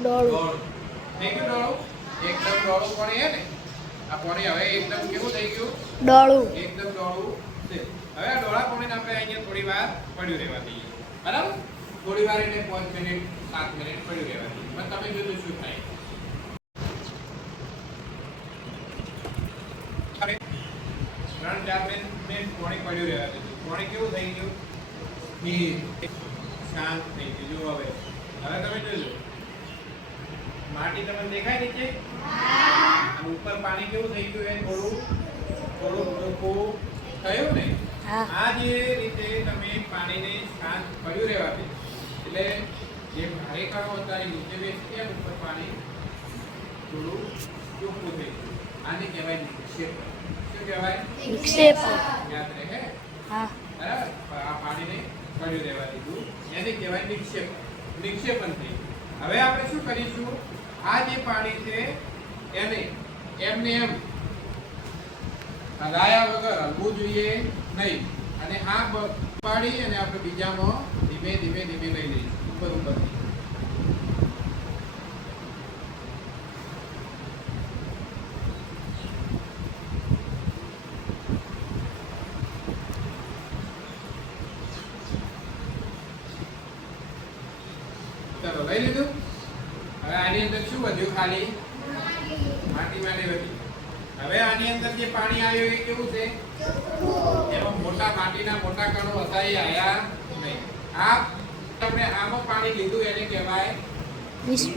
ડોળું ડોળું થઈ ગયું ડોળું એકદમ ડોળું પાણી હે ને? આ પાણી હવે એકદમ કેવું થઈ ગયું? ડોળું એકદમ ડોળું છે. હવે આ ડોળા પાણીને આપણે અહીંયા થોડી વાર પડ્યું રહેવા દઈએ બરાબર? થોડી વાર એટલે પાંચ મિનિટ સાત મિનિટ પડ્યું રહેવા દઈએ પણ તમે જોજો શું થાય. ત્રણ ચાર મિનિટ મિનિટ પડ્યું રહેવા દીધું પાણી કેવું થઈ ગયું? શાંત થઈ ગયું. જો હવે. હવે તમે જોજો. માટી તમને દેખાય નીચે? ઉપર પાણી કેવું થઈ ગયું એ થોડું થોડું ચોખ્ખું થયું ને? આ જે રીતે તમે પાણીને શાંત પડ્યું રહેવા દે એટલે જે ભારે કણો હતા એ નીચે બેસી ગયા ઉપર પાણી થોડું ચોખ્ખું થઈ ગયું. આને કહેવાય નિક્ષેપ શું કહેવાય? નિક્ષેપ યાદ રહે હા? બરાબર? આ પાણીને પડ્યું રહેવા દીધું એને કહેવાય નિક્ષેપ નિક્ષેપણ થઈ. હવે આપણે શું કરીશું? આ જે પાણી છે, એને એમને એમ હલાયા વગર હલવું જોઈએ નહીં. અને આ પાણી અને આપણે બીજામાં ધીમે ધીમે ધીમે લઈ લઈશું, ઉપર ઉપરથી ચલો લઈ લીધું હવે આની અંદર શું વધ્યું ખાલી. માટી માટી વધી હવે આની અંદર જે પાણી આવ્યું એ કેવું છે? એમાં મોટા માટીના મોટા કણો વસાઈ આયા નહીં. આ તમે આમાં પાણી લીધું એને કહેવાય શું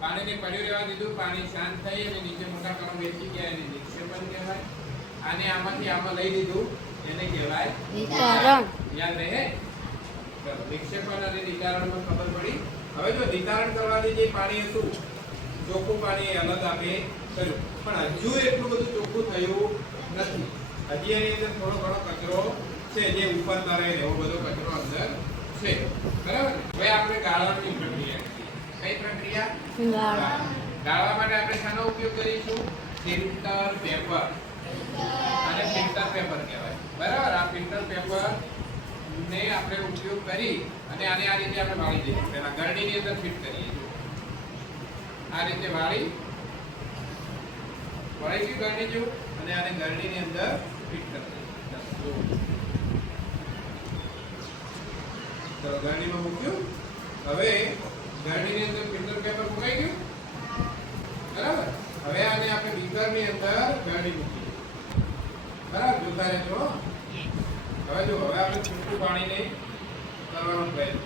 પાણીને પડ્યું રહેવા દીધું પાણી શાંત થઈ અને નીચે મોટા કણો બેસી ગયા એને નિક્ષેપણ કહેવાય. આને આમાંથી આમાં લઈ લીધું એને કહેવાય વિતરણ. યાદ રહે? ચલો, વિક્ષેપણ અને નિતારણમાં ખબર પડી. હવે જો નિતારણ કરવાથી જે પાણી હતું ચોખ્ખું પાણી અલગ આપે કર્યું. પણ હજુ એટલું બધું ચોખ્ખું થયું નથી. હજી એની અંદર થોડો ઘણો કચરો છે જે ઉપર તરે એવો બધો કચરો અંદર છે. બરાબર? હવે આપણે ગાળવાની પ્રક્રિયા. કઈ પ્રક્રિયા? ગાળવા માટે આપણે શાનો ઉપયોગ કરીશું? Filter paper. અને ફિલ્ટર પેપર કહેવાય. બરાબર? આ ફિલ્ટર પેપર ને આપણે ઉપયોગ કરી અને આને આ રીતે આપણે વાળી દઈએ. પહેલાં ગરણીની અંદર ફિટ કરીએ. આ રીતે વાળી વળી ગયું ગરણી જેવું, અને આને ગરણીની અંદર ફિટ કરી દઈએ. ચલો ગરણીમાં મૂક્યું. હવે ગરણીની અંદર ફિલ્ટર પેપર મુકાઈ ગયું. બરાબર? હવે આને આપણે બીકરની અંદર ગરણી મૂકીએ. બરાબર? જોતા રહેજો. હવે જો હવે આપણે છૂટું પાણીને કરવાનો પ્રયત્ન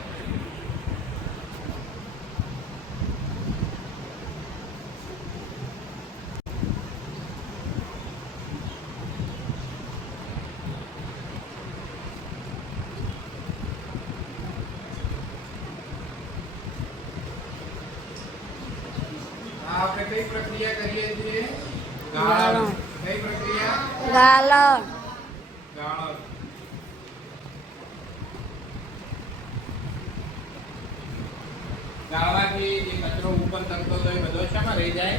આપણે કઈ પ્રક્રિયા કરીએ છીએ? ગાળણ ગાળણ. કઈ પ્રક્રિયા? ગાળણ. ગાળણ. ગાળવાથી જે કચરો ઉપર તરતો હતો એ બધો શામાં રહી જાય?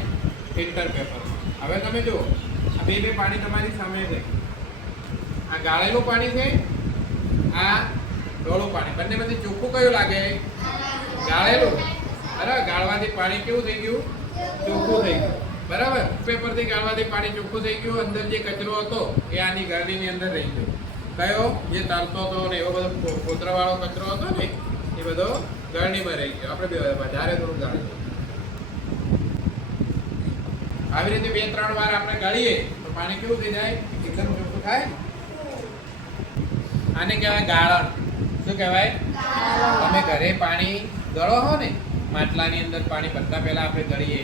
Filter paper. હવે તમે જુઓ, આ બે બે પાણી તમારી સામે છે. આ ગાળેલું પાણી છે, આ ડોળું પાણી. બંને બધી ચોખ્ખું કયું લાગે? ગાળેલું. બરાબર ગાળવાથી પાણી કેવું થઈ ગયું? ચોખ્ખું થઈ ગયું. બરાબર? પેપરથી ગાળવાથી પાણી ચોખ્ખું થઈ ગયું, અંદર જે કચરો હતો એ આની ગાડીની અંદર રહી ગયો. કયો? જે તરતો હતો ને એવો બધો કોતરાવાળો કચરો હતો ને એ બધો ગરણીમાં રહી ગયો. આપણે બે વધારે થોડું ગાળીએ આવી રીતે બે ત્રણ વાર આપણે ગાળીએ તો પાણી કેવું થઈ જાય? એકદમ ચોખ્ખું થાય? આને કહેવાય ગાળણ. શું કહેવાય? તમે ઘરે પાણી ગળો હો ને માટલાની અંદર પાણી ભરતા પહેલા આપણે ગળીએ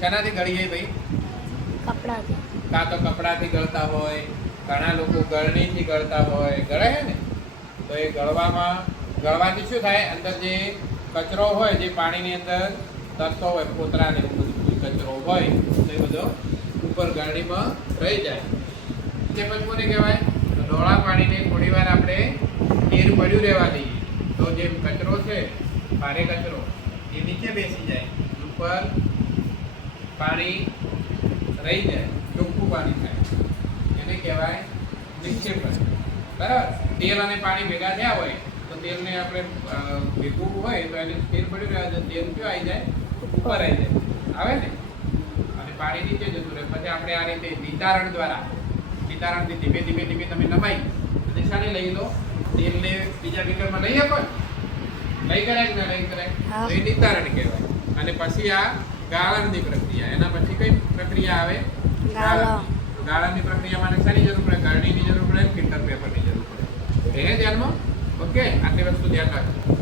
શેનાથી ગળીએ ભાઈ? કપડાથી. કાં તો કપડાથી ગળતા હોય ઘણા લોકો ગળણીથી ગળતા હોય. ગળે છે ને? તો એ ગળવામાં ગળવાથી શું થાય? અંદર જે કચરો હોય, જે પાણીની અંદર તરતો હોય પોતરા ને કચરો હોય, તો એ બધો ઉપર ગાડીમાં રહી જાય. તે પછી કોને કહેવાય? તો ડોળા પાણીને થોડી વાર આપણે નીર પડ્યું રહેવા દઈએ. તો જે કચરો છે, ભારે કચરો, એ નીચે બેસી જાય. ઉપર પાણી રહી જાય, ચોખ્ખું પાણી થાય. એને કહેવાય નિક્ષેપણ બરાબર? તેલ અને પાણી ભેગા થયા હોય તો તેલને આપણે ભેગું હોય તો એને તેલ પડ્યું રહે છે તેલ કયું આવી જાય? ઉપર આવી જાય. આવે ને? અને પાણી નીચે જતું રહે. પછી આપણે આ રીતે નિતારણ દ્વારા નિતારણથી ધીમે ધીમે ધીમે તમે નમાઈ દિશાને લઈ લો. તેલને બીજા બીકરમાં લઈ શકો લઈ કરાય કે ના લઈ કરાય? તો એ નિતારણ કહેવાય. અને પછી આ ગાળણની પ્રક્રિયા. એના પછી કઈ પ્રક્રિયા આવે? ગાળણ. ગાળણની પ્રક્રિયા માટે શાની જરૂર પડે ગાળણીની જરૂર પડે ફિલ્ટર પેપરની જરૂર પડે. એને ધ્યાનમાં ઓકે આટલી વસ્તુ ધ્યાન રાખજો.